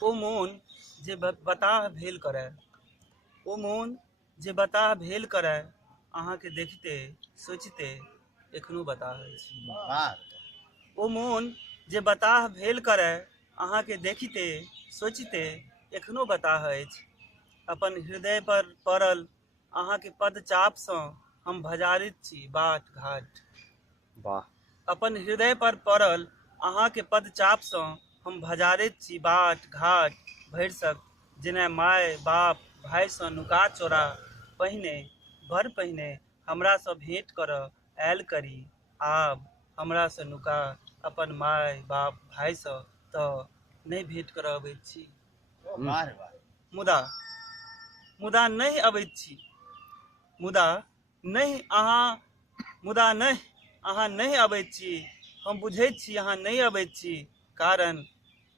ओ मोन जे बताह भेल करे, ओ मोन जे बताह भेल करे, अहाँ के देखते सोचते एखनो बताह अछि। ओ मोन जे बताह भेल करे, अहाँ के देखते सोचते एखनो बताह अछि। अपन हृदय पर पड़ल अहाँ के पदचाप सँ हम भजारित छी बाट घाट। वाह। अपन हृदय पर पड़ल अहाँ के पदचाप सँ हम भजारित छी बाट घाट। भरिसक जेना माय बाप भाय सँ नुका चोरा, पहिने भर पहिने हमरा सँ भेंट करऽ आयल करी। आब हमरा सँ नुका अपन माय बाप भाय सँ तऽ नहि भेंट करऽ अबैत छी। मुदा मुदा नहि अबैत छी, मुदा नहि अहाँ नहीं अबैत छी। हम बुझैत छी अहाँ नहीं अबैत छी, कारण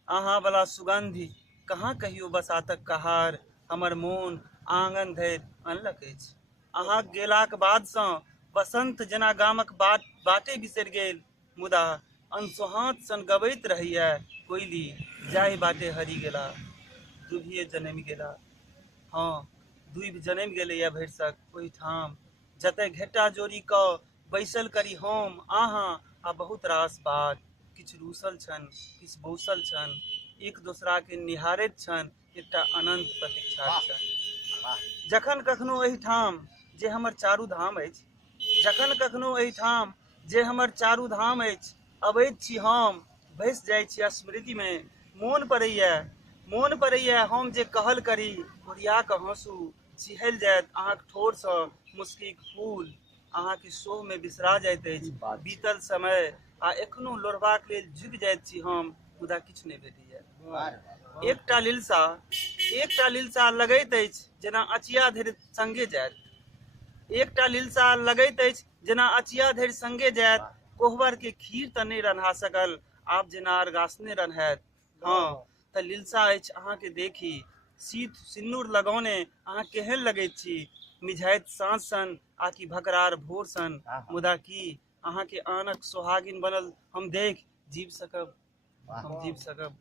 अहाँ वाला सुगंधि कहाँ कहियो बसातक कहार हमर मोन आंगन धरि अनलक अछि। अहाँ गेलाक बाद सँ बसंत जेना गामक बाटे बिसरि गेल, मुदा अनसोहांत सन गबैत रहैया कोयली जाहि बाटे हरि गेला। दुभिये जनमि गेला, हाँ दुभि जनमि गेलैया भरिसक ओहिठाम, जतय घेट्टा जोड़ि कऽ बैसल करी हम अहाँ आ बहुत रास बात। किछु रूसल छन, किछु बौसल छन, एक दोसरा के निहारैत छन, एकटा अनंत प्रतीक्षा छन। जखन कखनो एहिठाम जे हमर चारू धाम अछि, जखन कखनो एहिठाम जे हमर चारू धाम अछि, अबैत छी हम भसि जाइ छी स्मृति में। मोन पड़ैया हम जे कहल करी, ओरिया कऽ हँसू छिहल जायत अहाँक ठोर सँ मुस्कीक फूल। अहाँ के सोह में बिसरा जाइत अछि बीतल समय, आ एखनो लोढ़बाक लेल झुकि जाइत छी हम, मुदा किछु नहि भेटैया। एकटा लिलसा लगैत अछि जेना अचिया धरि संगे जायत। एकटा लिलसा लगैत अछि जेना अचिया धरि संगे जायत। कोहबर के खीर तऽ नहि रन्हा सकल, आब जेना अरगासने रन्हायत। हाँ तऽ लिलसा अछि अहाँ के देखी, सीत सिन्नूर लगौने अहाँ केहन लगैत छी, मिझाइत साँझ सन आकि भकरार भोर सन। मुदा की अहाँ के आनक सोहागिन बनल हम देख जीव सकब, हम जीव सकब।